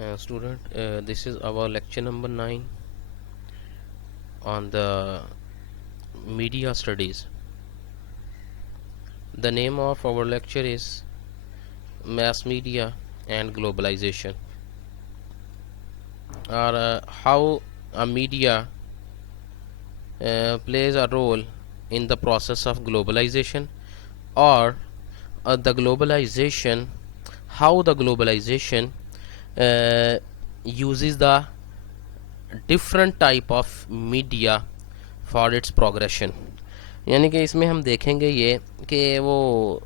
This is our lecture number 9 on the media studies. The name of our lecture is Mass Media and Globalization, or how a media plays a role in the process of globalization, or the globalization, how the globalization uses the different type of media for its progression. यानी कि इसमें हम देखेंगे ये कि वो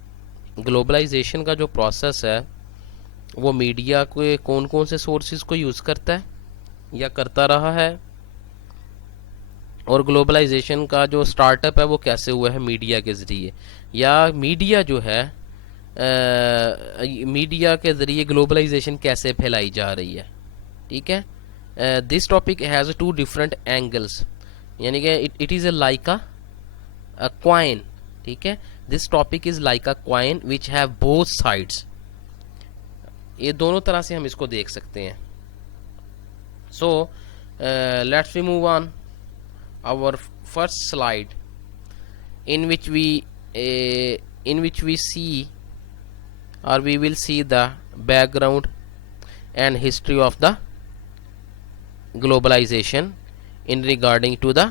globalisation का जो प्रोसेस है वो मीडिया के कौन कौन से सोर्सेज को यूज़ करता है या करता रहा है, और ग्लोबलाइजेशन का जो स्टार्टअप है वो कैसे हुआ है मीडिया के ज़रिए, या मीडिया जो है मीडिया के ज़रिए ग्लोबलाइजेशन कैसे फैलाई जा रही है. ठीक है, this topic has two different angles, यानी कि it is like a coin. ठीक है, this topic is like a coin which have both sides. ये दोनों तरह से हम इसको देख सकते हैं. So let's we move on our first slide in which we see, or we will see, the background and history of the globalization in regarding to the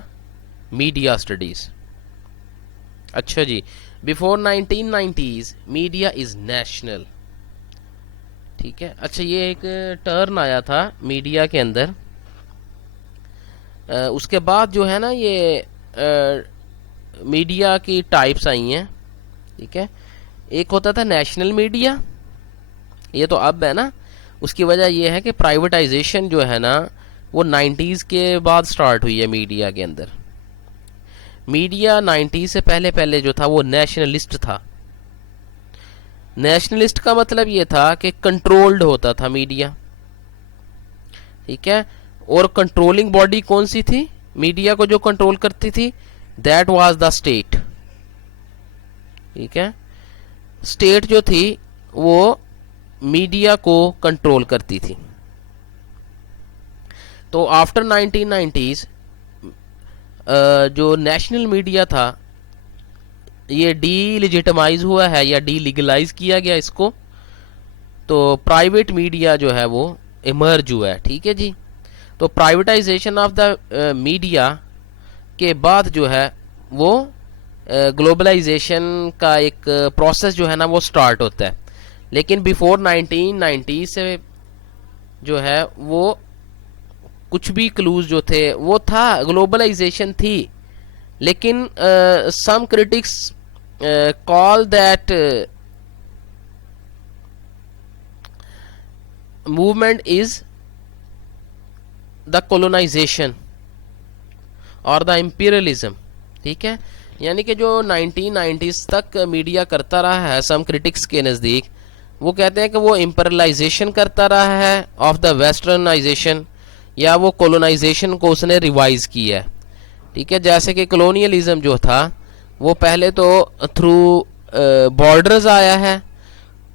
media studies. अच्छा जी, before 1990s media is national. ठीक है, अच्छा ये एक turn आया था media के अंदर. उसके बाद जो है ना ये मीडिया की टाइप्स आई हैं. ठीक है, एक होता था नेशनल मीडिया, ये तो अब है ना. उसकी वजह ये है कि प्राइवेटाइजेशन जो है ना वो 90s के बाद स्टार्ट हुई है मीडिया के अंदर. मीडिया 90s से पहले पहले जो था वो नेशनलिस्ट था. नेशनलिस्ट का मतलब ये था कि कंट्रोल्ड होता था मीडिया. ठीक है, और कंट्रोलिंग बॉडी कौन सी थी मीडिया को जो कंट्रोल करती थी? That was the state. ठीक है, स्टेट जो थी वो मीडिया को कंट्रोल करती थी. तो आफ्टर 1990s जो नेशनल मीडिया था ये डीलिजिटमाइज हुआ है या डीलीगलाइज किया गया इसको. तो प्राइवेट मीडिया जो है वो इमर्ज हुआ है. ठीक है जी, तो प्राइवेटाइजेशन ऑफ द मीडिया के बाद जो है वो ग्लोबलाइजेशन का एक प्रोसेस जो है ना वो स्टार्ट होता है. लेकिन बिफोर 1990 से जो है वो कुछ भी क्लूज जो थे वो था, ग्लोबलाइजेशन थी. लेकिन some critics call that movement is the colonisation और द इम्पीरियलिज्म. ठीक है, यानी कि जो 1990s तक मीडिया करता रहा है सम क्रिटिक्स के नज़दीक, वो कहते हैं कि वो इम्पीरियलाइजेशन करता रहा है ऑफ द वेस्टर्नाइजेशन, या वो कोलोनाइजेशन को उसने रिवाइज किया है. ठीक है, जैसे कि कॉलोनियलिज्म जो था वो पहले तो थ्रू बॉर्डर्स आया है,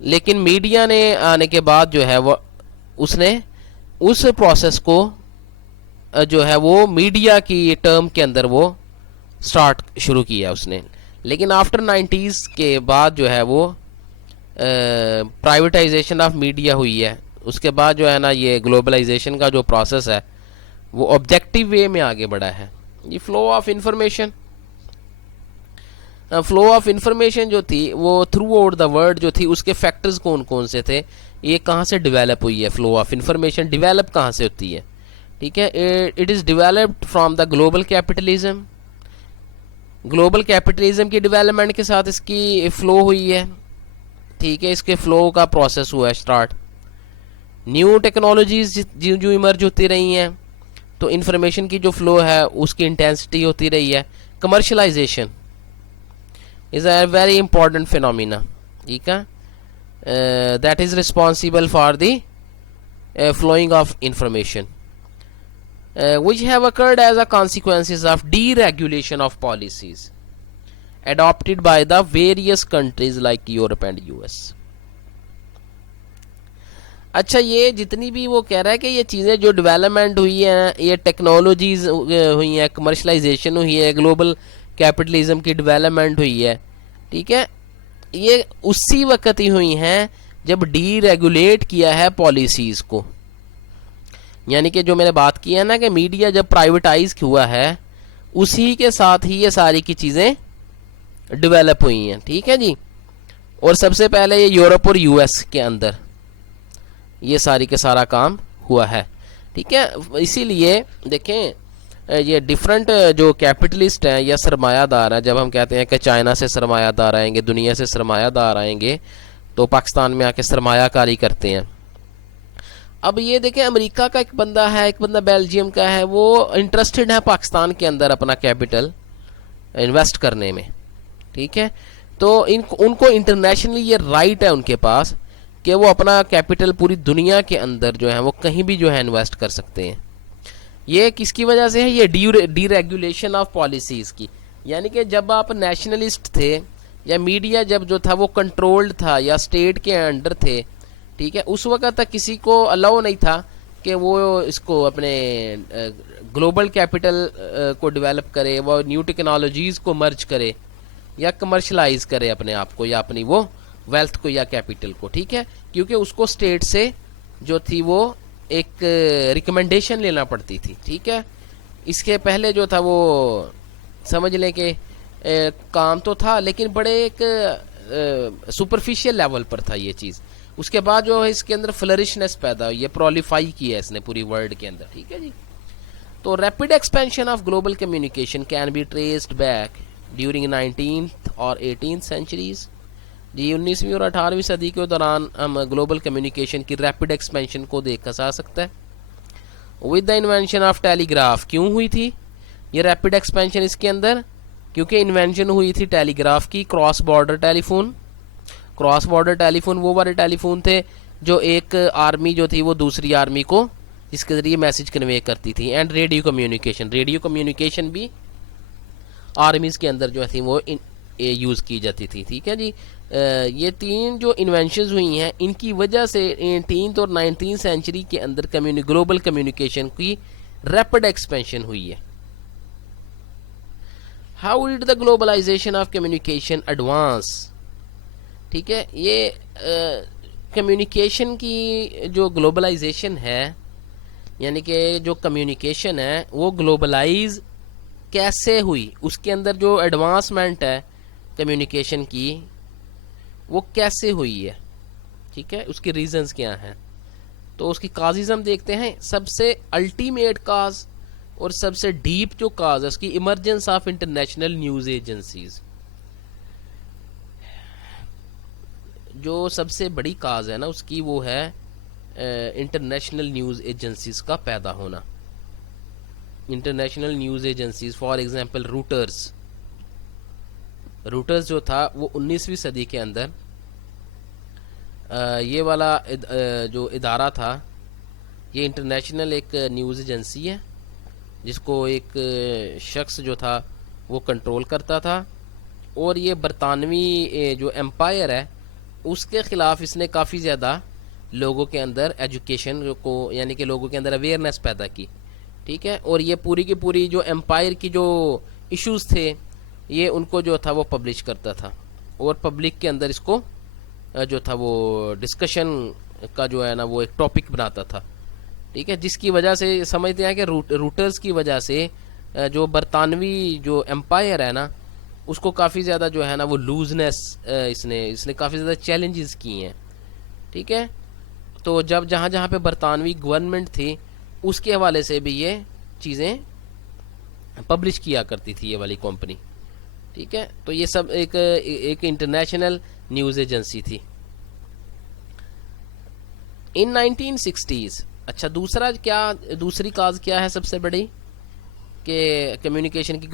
लेकिन मीडिया ने आने के बाद जो है वो उसने उस प्रोसेस को जो है वो मीडिया की टर्म के अंदर वो स्टार्ट शुरू किया उसने. लेकिन आफ्टर 90s के बाद जो है वो प्राइवेटाइजेशन ऑफ मीडिया हुई है. उसके बाद जो है ना ये ग्लोबलाइजेशन का जो प्रोसेस है वो ऑब्जेक्टिव वे में आगे बढ़ा है. ये फ्लो ऑफ इंफॉर्मेशन जो थी वो थ्रू आउट द वर्ल्ड जो थी, उसके फैक्टर्स कौन कौन से थे, ये कहाँ से डेवलप हुई है. फ्लो ऑफ इंफॉर्मेशन डेवलप कहाँ से होती है? ठीक है, it is developed from the global capitalism. Global capitalism की डेवलपमेंट के साथ इसकी फ्लो हुई है. ठीक है, इसके फ्लो का प्रोसेस हुआ है स्टार्ट. न्यू टेक्नोलॉजीज जो इमर्ज होती रही हैं तो इंफॉर्मेशन की जो फ्लो है उसकी इंटेंसिटी होती रही है. Commercialisation is a very important phenomena. ठीक है, that is responsible for the flowing of information which have occurred as a consequences of deregulation of policies adopted by the various countries like Europe and US. अच्छा, ये जितनी भी वो कह रहा है कि ये चीज़ें जो डेवलपमेंट हुई हैं, ये टेक्नोलॉजीज हुई हैं, कमर्शलाइजेशन हुई है, ग्लोबल कैपिटलिज्म की डेवलपमेंट हुई है, ठीक है, ये उसी वक्त ही हुई हैं जब डी रेगुलेट किया है पॉलिसीज़ को। यानी कि जो मैंने बात की है ना कि मीडिया जब प्राइवेटाइज हुआ है, उसी के साथ ही ये सारी की चीज़ें डेवलप हुई हैं, ठीक है जी। और सबसे पहले ये यूरोप और यूएस के अंदर ये सारी के सारा काम हुआ है, ठीक है। इसीलिए देखें, ये डिफरेंट जो कैपिटलिस्ट हैं या सरमायादार हैं, जब हम कहते हैं कि चाइना से सरमायादार आएंगे, दुनिया से सरमायादार आएंगे, तो पाकिस्तान में आके सरमायाकारी करते हैं। अब ये देखें, अमेरिका का एक बंदा है, एक बंदा बेल्जियम का है, वो इंटरेस्टेड है पाकिस्तान के अंदर अपना कैपिटल इन्वेस्ट करने में, ठीक है। तो उनको इंटरनेशनली ये राइट है उनके पास कि वो अपना कैपिटल पूरी दुनिया के अंदर जो है वो कहीं भी जो है इन्वेस्ट कर सकते हैं। ये किसकी वजह से है? ये डीरेगुलेशन ऑफ पॉलिसीज़ की। यानी कि जब आप नेशनलिस्ट थे या मीडिया जब जो था वो कंट्रोल्ड था या स्टेट के अंडर थे, ठीक है, उस वक्त तक किसी को अलाउ नहीं था कि वो इसको अपने ग्लोबल कैपिटल को डेवलप करे, वो न्यू टेक्नोलॉजीज़ को मर्ज करे या कमर्शलाइज करे अपने आप को या अपनी वो वेल्थ को या कैपिटल को, ठीक है, क्योंकि उसको स्टेट से जो थी वो एक रिकमेंडेशन लेना पड़ती थी, ठीक है। इसके पहले जो था वो समझ लें कि काम तो था, लेकिन बड़े एक सुपरफिशियल लेवल पर था ये चीज़। उसके बाद जो है इसके अंदर फ्लरिशनेस पैदा हुई है, प्रोलिफाई की है इसने पूरी वर्ल्ड के अंदर, ठीक है जी। तो rapid expansion of global communication can be traced back during 19th और 18th सेंचुरीज। जी 19वीं और 18वीं सदी के दौरान हम ग्लोबल कम्युनिकेशन की रैपिड एक्सपेंशन को देखा जा सकता है। With the invention of telegraph, क्यों हुई थी ये रैपिड एक्सपेंशन इसके अंदर? क्योंकि इन्वेंशन हुई थी टेलीग्राफ की, cross border telephone. Cross border telephone वो वाले टेलीफोन थे जो एक आर्मी जो थी वो दूसरी आर्मी को जिसके ज़रिए मैसेज कन्वे करती थी। And radio communication, radio communication भी आर्मीज़ के अंदर जो थी वो यूज़ की जाती थी, ठीक है जी। ये तीन जो इन्वेंशंस हुई हैं इनकी वजह से 18th और 19th सेंचुरी के अंदर ग्लोबल कम्युनिकेशन की रैपिड एक्सपेंशन हुई है। How did the globalization of communication advance, ठीक है। ये कम्युनिकेशन की जो ग्लोबलाइजेशन है, यानी कि जो कम्युनिकेशन है वो ग्लोबलाइज कैसे हुई, उसके अंदर जो एडवांसमेंट है कम्युनिकेशन की वो कैसे हुई है, ठीक है, उसके रीजंस क्या हैं। तो उसकी काजेज हम देखते हैं। सबसे अल्टीमेट काज और सबसे डीप जो काज है उसकी emergence of international news agencies. जो सबसे बड़ी काज है ना उसकी वो है इंटरनेशनल न्यूज़ एजेंसीज का पैदा होना। International news agencies for example routers जो था वो 19वीं सदी के अंदर ये वाला जो इदारा था, ये इंटरनेशनल एक न्यूज़ एजेंसी है जिसको एक शख्स जो था वो कंट्रोल करता था। और ये बरतानवी जो एम्पायर है उसके ख़िलाफ़ इसने काफ़ी ज़्यादा लोगों के अंदर एजुकेशन को, यानी कि लोगों के अंदर अवेयरनेस पैदा की, ठीक है। और ये पूरी की पूरी जो एम्पायर की जो इश्यूज़ थे ये उनको जो था वो पब्लिश करता था और पब्लिक के अंदर इसको जो था वो डिस्कशन का जो है ना वो एक टॉपिक बनाता था, ठीक है। जिसकी वजह से समझते हैं कि रूटर्स की वजह से जो बरतानवी जो एम्पायर है ना उसको काफ़ी ज़्यादा जो है ना वो लूजनेस इसने काफ़ी ज़्यादा चैलेंजेस किए हैं, ठीक है। तो जब जहाँ जहाँ पे बरतानवी गवर्नमेंट थी उसके हवाले से भी ये चीज़ें पब्लिश किया करती थी ये वाली कंपनी, ठीक है। तो ये सब एक इंटरनेशनल न्यूज़ एजेंसी थी इन 1960s। अच्छा, दूसरी काज क्या है सबसे बड़ी कि कम्युनिकेशन की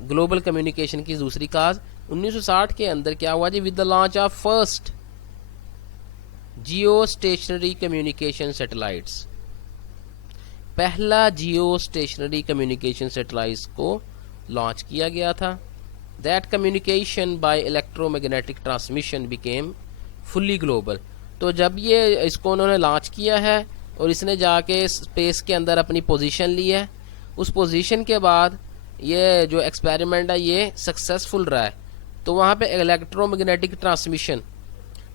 ग्लोबल कम्युनिकेशन की दूसरी काज 1960 के अंदर क्या हुआ जी? With the launch of first geo stationary communication satellites. पहला जियो स्टेशनरी कम्युनिकेशन सैटेलाइट्स को लॉन्च किया गया था। That communication by electromagnetic transmission became fully global. तो जब ये इसको उन्होंने लॉन्च किया है और इसने जाके स्पेस के अंदर अपनी पोजीशन ली है, उस पोजीशन के बाद ये जो एक्सपेरिमेंट है ये सक्सेसफुल रहा है, तो वहाँ पे इलेक्ट्रोमैग्नेटिक ट्रांसमिशन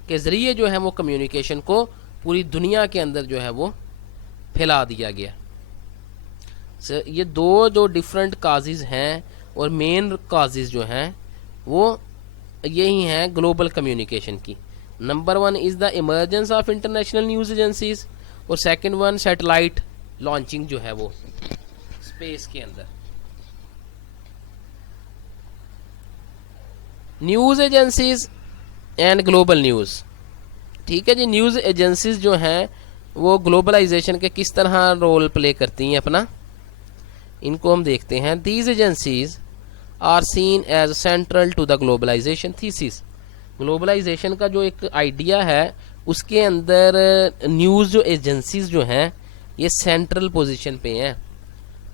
के ज़रिए जो है वो कम्युनिकेशन को पूरी दुनिया के अंदर जो है वो फैला दिया गया। ये दो जो डिफरेंट काजेज़ हैं और मेन काजेज़ जो हैं वो यही हैं ग्लोबल कम्युनिकेशन की। Number 1 is the emergence of international news agencies, और सेकंड 1 सैटेलाइट लॉन्चिंग जो है वो स्पेस के अंदर। News agencies and global news, ठीक है जी। न्यूज़ एजेंसीज जो हैं वो ग्लोबलाइजेशन के किस तरह रोल प्ले करती हैं अपना, इनको हम देखते हैं। These agencies are seen as central to the globalization thesis. Globalization का जो एक आइडिया है उसके अंदर न्यूज़ जो एजेंसीज जो हैं ये सेंट्रल पोजीशन पे हैं,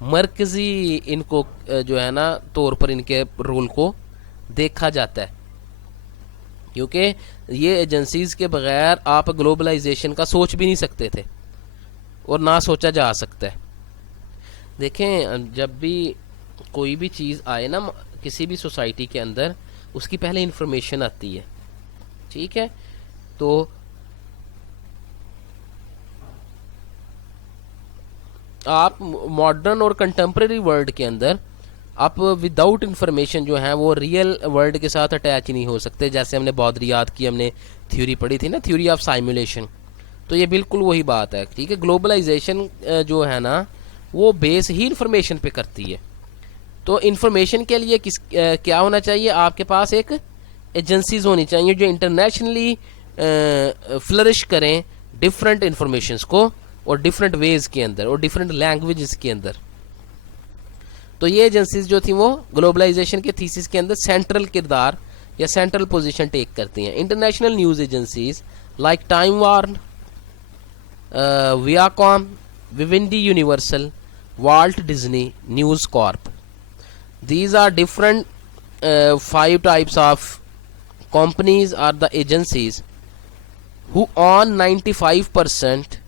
मरकजी इनको जो है ना तौर पर इनके रोल को देखा जाता है, क्योंकि ये एजेंसीज के बगैर आप ग्लोबलाइजेशन का सोच भी नहीं सकते थे और ना सोचा जा सकता है। देखें, जब भी कोई भी चीज़ आए ना किसी भी सोसाइटी के अंदर, उसकी पहले इंफॉर्मेशन आती है, ठीक है। तो आप मॉडर्न और कंटेम्प्रेरी वर्ल्ड के अंदर आप विदाउट इंफॉर्मेशन जो है वो रियल वर्ल्ड के साथ अटैच नहीं हो सकते। जैसे हमने बौद्धरियात की हमने थ्योरी पढ़ी थी ना, थ्योरी ऑफ साइमुलेशन, तो ये बिल्कुल वही बात है, ठीक है। ग्लोबलाइजेशन जो है ना वो बेस ही इंफॉर्मेशन पे करती है। तो इंफॉर्मेशन के लिए क्या होना चाहिए, आपके पास एक एजेंसीज होनी चाहिए जो इंटरनेशनली फ्लरिश करें डिफरेंट इंफॉर्मेशंस को और डिफरेंट वेज के अंदर और डिफरेंट लैंग्वेजेस के अंदर। तो ये एजेंसीज जो थी वो ग्लोबलाइजेशन के थीसिस के अंदर सेंट्रल किरदार या सेंट्रल पोजीशन टेक करती हैं। International news agencies like Time Warner, Viacom, Vivendi Universal, Walt Disney, News Corp, these are different 5 types of companies are the agencies who own 95%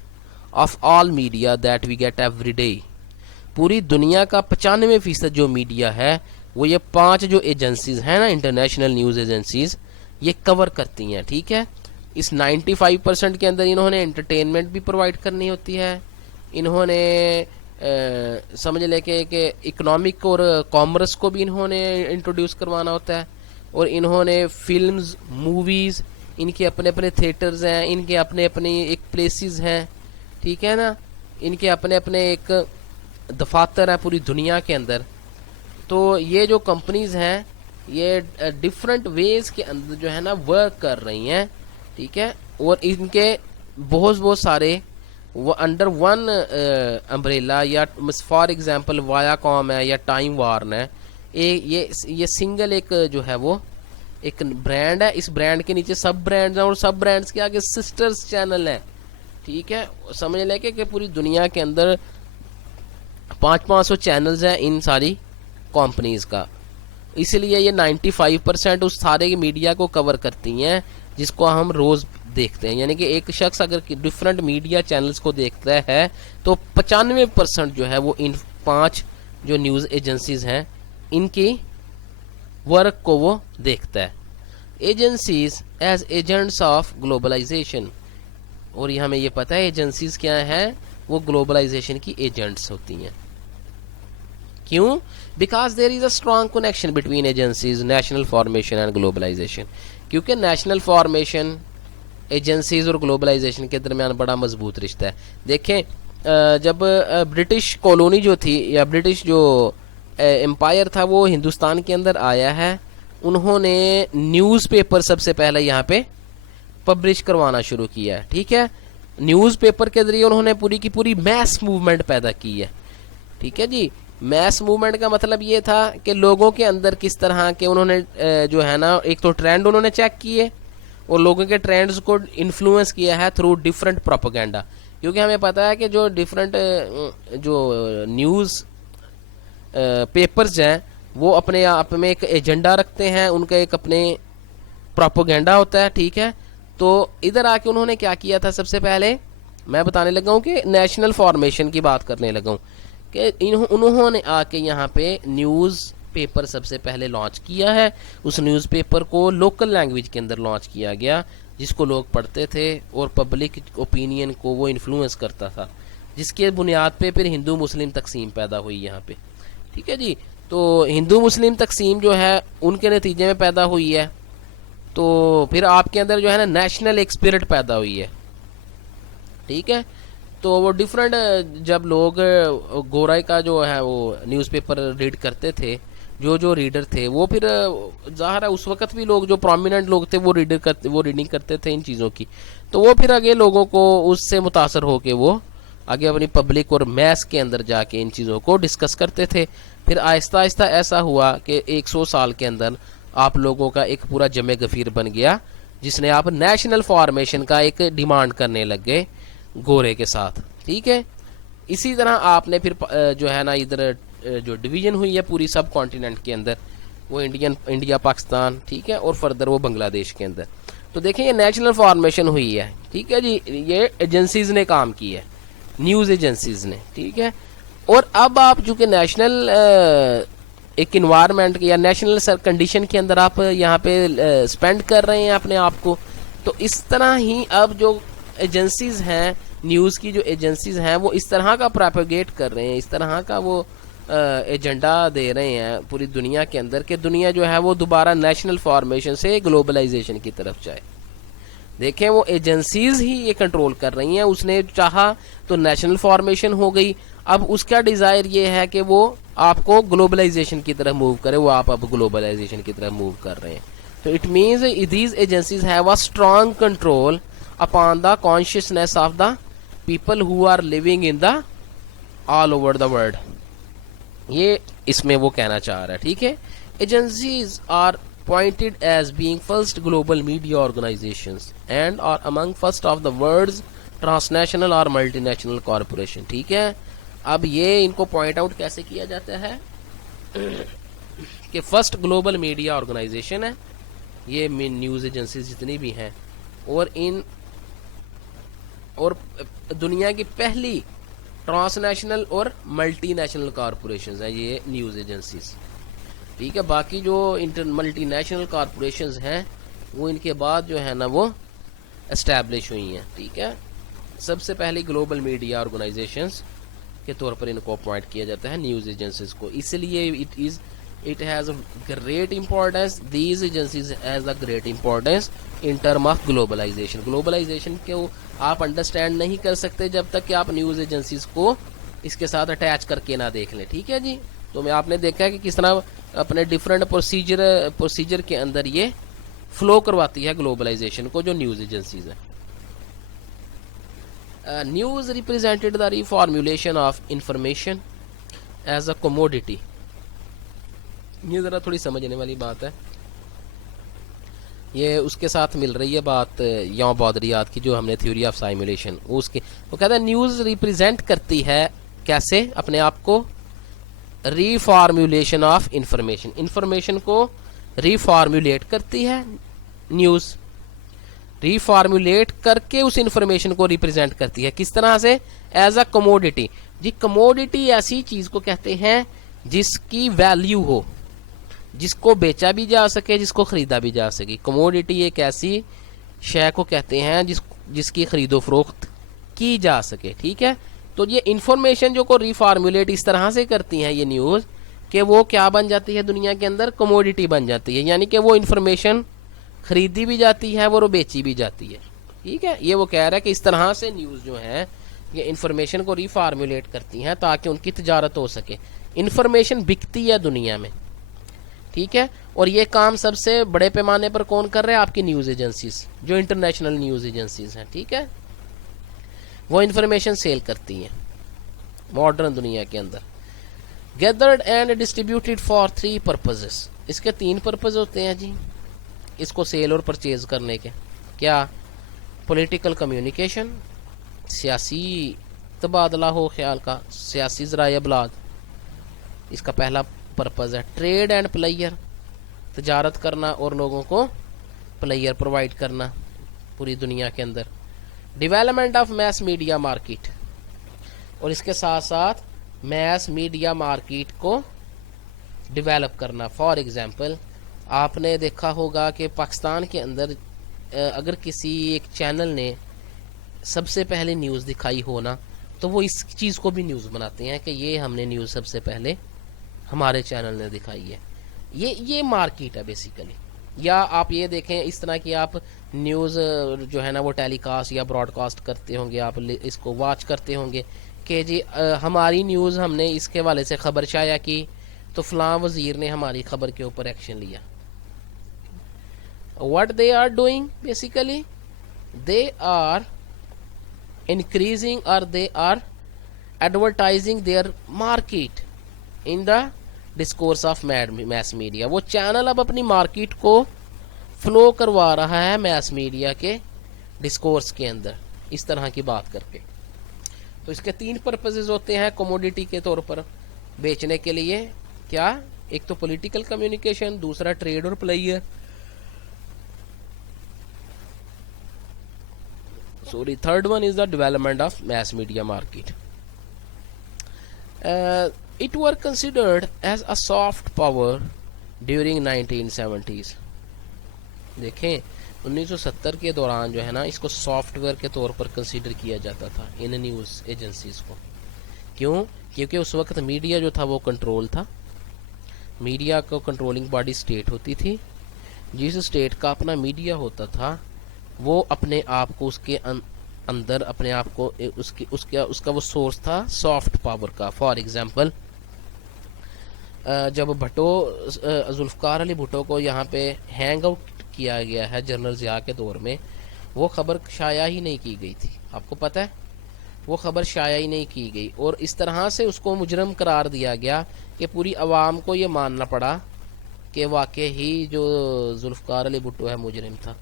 of all media that we get every day। पूरी दुनिया का 95% जो media है वो ये 5 जो agencies हैं ना, इंटरनेशनल न्यूज़ एजेंसीज, ये कवर करती हैं, ठीक है। इस 95% के अंदर इन्होंने एंटरटेनमेंट भी प्रोवाइड करनी होती है, इन्होंने समझ लेके कि इकोनॉमिक और कॉमर्स को भी इन्होंने इंट्रोड्यूस करवाना होता है, और इन्होंने फिल्म्स, मूवीज़, इनके अपने अपने थिएटर्स हैं, इनके अपने अपने एक प्लेसेस हैं, ठीक है ना, इनके अपने अपने एक दफातर है पूरी दुनिया के अंदर। तो ये जो कंपनीज हैं ये डिफरेंट वेज के अंदर जो है ना वर्क कर रही हैं, ठीक है, और इनके बहुत सारे वो अंडर वन अम्ब्रेला, या फॉर एग्जांपल वायाकॉम है या टाइम वार्न है, ये सिंगल एक जो है वो एक ब्रांड है। इस ब्रांड के नीचे सब ब्रांड्स हैं और सब ब्रांड्स के आगे सिस्टर्स चैनल हैं, ठीक है। समझ लेके कि पूरी दुनिया के अंदर 500 चैनल्स हैं इन सारी कंपनीज का, इसलिए ये 95% उस सारे मीडिया को कवर करती हैं जिसको हम रोज़ देखते हैं। यानी कि एक शख्स अगर डिफरेंट मीडिया चैनल्स को देखता है तो 95% जो है वो इन 5 जो न्यूज़ एजेंसीज हैं इनकी वर्क को वो देखता है। Agencies as agents of globalization, और ये हमें ये पता है एजेंसीज क्या हैं, वो ग्लोबलाइजेशन की एजेंट्स होती हैं। क्यों? Because there is a strong connection between agencies, national formation and globalization. क्योंकि नेशनल फॉर्मेशन, एजेंसीज और ग्लोबलाइजेशन के दरमियान बड़ा मजबूत रिश्ता है। देखें, जब ब्रिटिश कॉलोनी जो थी या ब्रिटिश जो एम्पायर था वो हिंदुस्तान के अंदर आया है, उन्होंने न्यूज़पेपर सबसे पहले यहाँ पे पब्लिश करवाना शुरू किया है, ठीक है। न्यूज़पेपर के जरिए उन्होंने पूरी की पूरी मैस मूवमेंट पैदा की है, ठीक है जी। मैस मूवमेंट का मतलब ये था कि लोगों के अंदर किस तरह के उन्होंने जो है ना, एक तो ट्रेंड उन्होंने चेक किए और लोगों के ट्रेंड्स को इन्फ्लुएंस किया है थ्रू डिफरेंट प्रोपेगेंडा। क्योंकि हमें पता है कि जो डिफरेंट जो न्यूज़ पेपर्स हैं वो अपने आप में एक एजेंडा रखते हैं, उनका एक अपने प्रोपेगेंडा होता है, ठीक है। तो इधर आके उन्होंने क्या किया था, सबसे पहले मैं बताने लगा हूँ कि नेशनल फॉर्मेशन की बात करने लगा हूँ कि उन्होंने आके यहाँ पे न्यूज़ पेपर सबसे पहले लॉन्च किया है। उस न्यूज़पेपर को लोकल लैंग्वेज के अंदर लॉन्च किया गया, जिसको लोग पढ़ते थे और पब्लिक ओपिनियन को वो इन्फ्लुएंस करता था, जिसके बुनियाद पे फिर हिंदू मुस्लिम तकसीम पैदा हुई यहाँ पे। ठीक है जी, तो हिंदू मुस्लिम तकसीम जो है उनके नतीजे में पैदा हुई है। तो फिर आपके अंदर जो है ना नेशनल एक स्पिरिट पैदा हुई है। ठीक है, तो वो डिफरेंट, जब लोग गोराई का जो है वो न्यूज़पेपर रीड करते थे, जो जो रीडर थे वो फिर ज़ाहिर है उस वक्त भी लोग जो प्रोमिनेंट लोग थे वो रीडिंग करते थे इन चीज़ों की। तो वो फिर आगे लोगों को उससे मुतासर होके वो आगे अपनी पब्लिक और मैस के अंदर जाके इन चीज़ों को डिस्कस करते थे। फिर आहिस्ता आहिस्ता ऐसा हुआ कि 100 साल के अंदर आप लोगों का एक पूरा जमे गफीर बन गया, जिसने आप नेशनल फॉर्मेशन का एक डिमांड करने लग गए गोरे के साथ। ठीक है, इसी तरह आपने फिर जो है ना इधर जो डिवीज़न हुई है पूरी सब कॉन्टिनेंट के अंदर, वो इंडिया पाकिस्तान, ठीक है, और फर्दर वो बांग्लादेश के अंदर। तो देखें ये नेशनल फॉर्मेशन हुई है। ठीक है जी, ये एजेंसीज ने काम की है, न्यूज़ एजेंसीज ने। ठीक है, और अब आप चूँकि नेशनल एक इन्वायरमेंट या नेशनल कंडीशन के अंदर आप यहाँ पे स्पेंड कर रहे हैं अपने आप को, तो इस तरह ही अब जो एजेंसीज हैं, न्यूज़ की जो एजेंसीज हैं, वो इस तरह का प्रोपेगेट कर रहे हैं, इस तरह का वो एजेंडा दे रहे हैं पूरी दुनिया के अंदर कि दुनिया जो है वो दोबारा नेशनल फॉर्मेशन से ग्लोबलाइजेशन की तरफ जाए। देखें वो एजेंसीज ही ये कंट्रोल कर रही हैं। उसने चाहा तो नेशनल फॉर्मेशन हो गई, अब उसका डिज़ायर ये है कि वो आपको ग्लोबलाइजेशन की तरफ मूव करे, वो आप अब ग्लोबलाइजेशन की तरफ मूव कर रहे हैं। तो it means these agencies have a strong control upon the consciousness of the people who are living in the all over the world. ये इसमें वो कहना चाह रहा है। ठीक है, agencies are pointed as being first global media organizations and are among first of the world's transnational or multinational corporation। ठीक है, अब ये इनको पॉइंट आउट कैसे किया जाता है कि फर्स्ट ग्लोबल मीडिया ऑर्गेनाइजेशन है ये न्यूज़ एजेंसीज जितनी भी हैं, और दुनिया की पहली ट्रांसनेशनल और मल्टीनेशनल कॉरपोरेशंस हैं ये न्यूज़ एजेंसीज। ठीक है, बाकी जो मल्टीनेशनल कॉरपोरेशंस हैं वो इनके बाद जो है ना वो एस्टैब्लिश हुई हैं। ठीक है, सबसे पहले ग्लोबल मीडिया ऑर्गेनाइजेशंस के तौर पर इनको अपॉइंट किया जाता है न्यूज़ एजेंसीज को, इसलिए it has a great importance, these agencies has a great importance in term of globalization. Globalization को आप अंडरस्टैंड नहीं कर सकते जब तक कि आप न्यूज़ एजेंसीज को इसके साथ अटैच करके ना देख लें। ठीक है जी, तो मैं आपने देखा है कि किस तरह अपने डिफरेंट प्रोसीजर के अंदर ये फ्लो करवाती है ग्लोबलाइजेशन को जो न्यूज़ एजेंसीज है। News represented the reformulation of information as a commodity. ये ज़रा थोड़ी समझने वाली बात है, ये उसके साथ मिल रही है बात यौम बौदरियात की जो हमने थ्योरी ऑफ साइमुलेशन उसके, वो कहता है न्यूज़ रिप्रेजेंट करती है कैसे अपने आप को, रिफॉर्मुलेशन ऑफ इंफॉर्मेशन, इंफॉर्मेशन को रिफॉर्मुलेट करती है न्यूज़, रिफॉर्मुलेट करके उस इंफॉर्मेशन को रिप्रेजेंट करती है किस तरह से, एज अ कमोडिटी। जी कमोडिटी ऐसी चीज़ को कहते हैं जिसकी वैल्यू हो, जिसको बेचा भी जा सके, जिसको ख़रीदा भी जा सके। कमोडिटी एक ऐसी शय को कहते हैं जिसकी ख़रीदो फरोख्त की जा सके। ठीक है, तो ये इंफॉर्मेशन जो को रिफॉर्मुलेट इस तरह से करती हैं ये न्यूज़ कि वो क्या बन जाती है दुनिया के अंदर, कमोडिटी बन जाती है, यानी कि वो इंफॉर्मेशन खरीदी भी जाती है वो बेची भी जाती है। ठीक है, ये वो कह रहा है कि इस तरह से न्यूज़ जो है ये इंफॉर्मेशन को रिफॉर्मुलेट करती हैं ताकि उनकी तजारत हो सके। इंफॉर्मेशन बिकती है दुनिया में। ठीक है, और ये काम सबसे बड़े पैमाने पर कौन कर रहे हैं, आपकी न्यूज़ एजेंसीज, जो इंटरनेशनल न्यूज़ एजेंसीज हैं। ठीक है, वो इंफॉर्मेशन सेल करती हैं मॉडर्न दुनिया के अंदर। Gathered and distributed for 3 purposes, इसके 3 पर्पस होते हैं जी इसको सेल और परचेज करने के। क्या, पॉलिटिकल कम्युनिकेशन, सियासी तबादला हो ख्याल का, सियासी ज़राए अबलाग, इसका पहला पर्पज़ है। ट्रेड एंड प्लेयर, तजारत करना और लोगों को प्लेयर प्रोवाइड करना। पूरी दुनिया के अंदर। Development of mass media market, और इसके साथ साथ मैस मीडिया मार्केट को डेवलप करना। फॉर एग्जांपल आपने देखा होगा कि पाकिस्तान के अंदर अगर किसी एक चैनल ने सबसे पहले न्यूज़ दिखाई हो ना, तो वो इस चीज़ को भी न्यूज़ बनाते हैं कि ये हमने न्यूज़ सबसे पहले हमारे चैनल ने दिखाई है। ये मार्केट है बेसिकली। या आप ये देखें इस तरह की आप न्यूज़ जो है ना वो टेलीकास्ट या ब्रॉडकास्ट करते होंगे, आप इसको वॉच करते होंगे कि जी हमारी न्यूज़ हमने इसके वाले से खबर शाया की तो फलां वज़ीर ने हमारी खबर के ऊपर एक्शन लिया। What they are doing basically, they are increasing or they are advertising their market in the discourse of mass media। वो चैनल अब अपनी मार्केट को फ्लो करवा रहा है मैस मीडिया के डिस्कोर्स के अंदर, इस तरह की बात करके। तो इसके 3 पर्पसेस होते हैं कमोडिटी के तौर पर बेचने के लिए। क्या? एक तो पॉलिटिकल कम्युनिकेशन, दूसरा ट्रेड और player, sorry, third one is the development of mass media market. It were considered as a soft power during 1970s। देखें 1970 के दौरान जो है ना इसको सॉफ्टवेयर के तौर पर कंसीडर किया जाता था इन न्यूज़ एजेंसीज को। क्यों? क्योंकि उस वक्त मीडिया जो था वो कंट्रोल था। मीडिया को कंट्रोलिंग बॉडी स्टेट होती थी। जिस स्टेट का अपना मीडिया होता था वो अपने आप को उसके अंदर अपने आप को उसका वो सोर्स था सॉफ्ट पावर का। फॉर एग्जांपल जब भुट्टो जुल्फ़िकार अली भुट्टो को यहाँ पे हैंग आउट किया गया है जनरल ज़िया के दौर में, वो खबर शाया ही नहीं की गई थी। आपको पता है वो खबर शाया ही नहीं की गई और इस तरह से उसको मुजरम करार दिया गया कि पूरी आवाम को ये मानना पड़ा कि वाकई ही जो जुल्फ़िकार अली भुट्टो है मुजरिम था,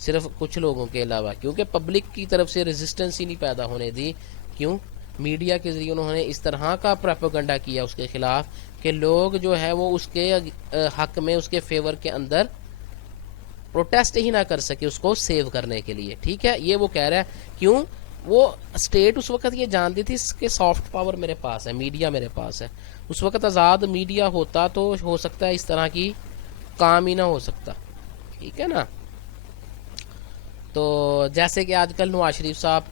सिर्फ कुछ लोगों के अलावा। क्योंकि पब्लिक की तरफ से रेजिस्टेंस ही नहीं पैदा होने दी। क्यों? मीडिया के जरिए उन्होंने इस तरह का प्रोपेगेंडा किया उसके खिलाफ कि लोग जो है वो उसके हक में, उसके फेवर के अंदर प्रोटेस्ट ही ना कर सके उसको सेव करने के लिए। ठीक है, ये वो कह रहा है। क्यों? वो स्टेट उस वक्त ये जानती थी इसके सॉफ्ट पावर मेरे पास है, मीडिया मेरे पास है। उस वक्त आज़ाद मीडिया होता तो हो सकता है इस तरह की काम ही ना हो सकता। ठीक है ना। तो जैसे कि आजकल नवाज शरीफ साहब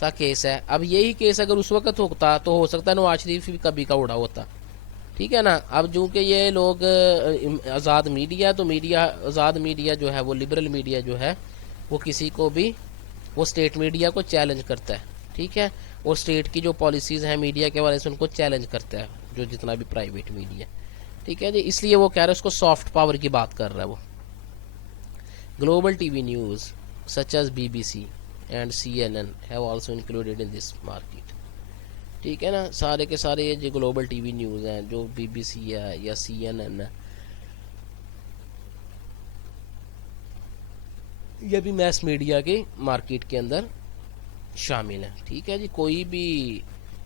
का केस है, अब यही केस अगर उस वक्त होता तो हो सकता है नवाज शरीफ भी कभी का उड़ा होता। ठीक है ना। अब चूँकि ये लोग आज़ाद मीडिया, तो मीडिया आज़ाद मीडिया जो है वो लिबरल मीडिया जो है वो किसी को भी वो स्टेट मीडिया को चैलेंज करता है। ठीक है, और स्टेट की जो पॉलिसीज़ हैं मीडिया के वाले से उनको चैलेंज करता है, जो जितना भी प्राइवेट मीडिया। ठीक है जी, इसलिए वो कह रहा है उसको सॉफ्ट पावर की बात कर रहा है वो। Global TV news such as BBC and CNN have also included in this market। ठीक है ना। सारे के सारे ये जो ग्लोबल टीवी न्यूज़ हैं, जो BBC है या CNN है, ये भी मैस मीडिया के मार्केट के अंदर शामिल है। ठीक है जी, कोई भी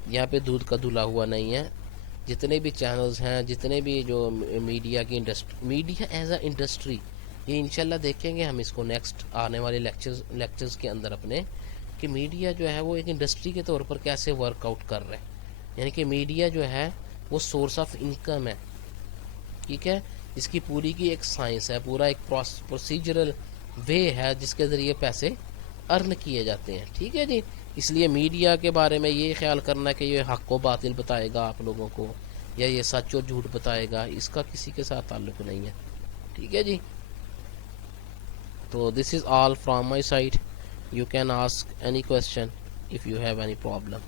यहाँ पे दूध का धुला हुआ नहीं है। जितने भी चैनल्स हैं, जितने भी जो मीडिया की industry, media as a industry, ये इंशाल्लाह देखेंगे हम इसको नेक्स्ट आने वाले लेक्चर्स के अंदर अपने, कि मीडिया जो है वो एक इंडस्ट्री के तौर पर कैसे वर्कआउट कर रहा है। यानी कि मीडिया जो है वो सोर्स ऑफ इनकम है। ठीक है, इसकी पूरी की एक साइंस है, पूरा एक प्रोसीजरल वे है जिसके ज़रिए पैसे अर्न किए जाते हैं। ठीक है जी, इसलिए मीडिया के बारे में ये ख्याल करना कि ये हक़ व बातिल बताएगा आप लोगों को या ये सच और झूठ बताएगा, इसका किसी के साथ ताल्लुक़ नहीं है। ठीक है जी। So this is all from my side. You can ask any question if you have any problem.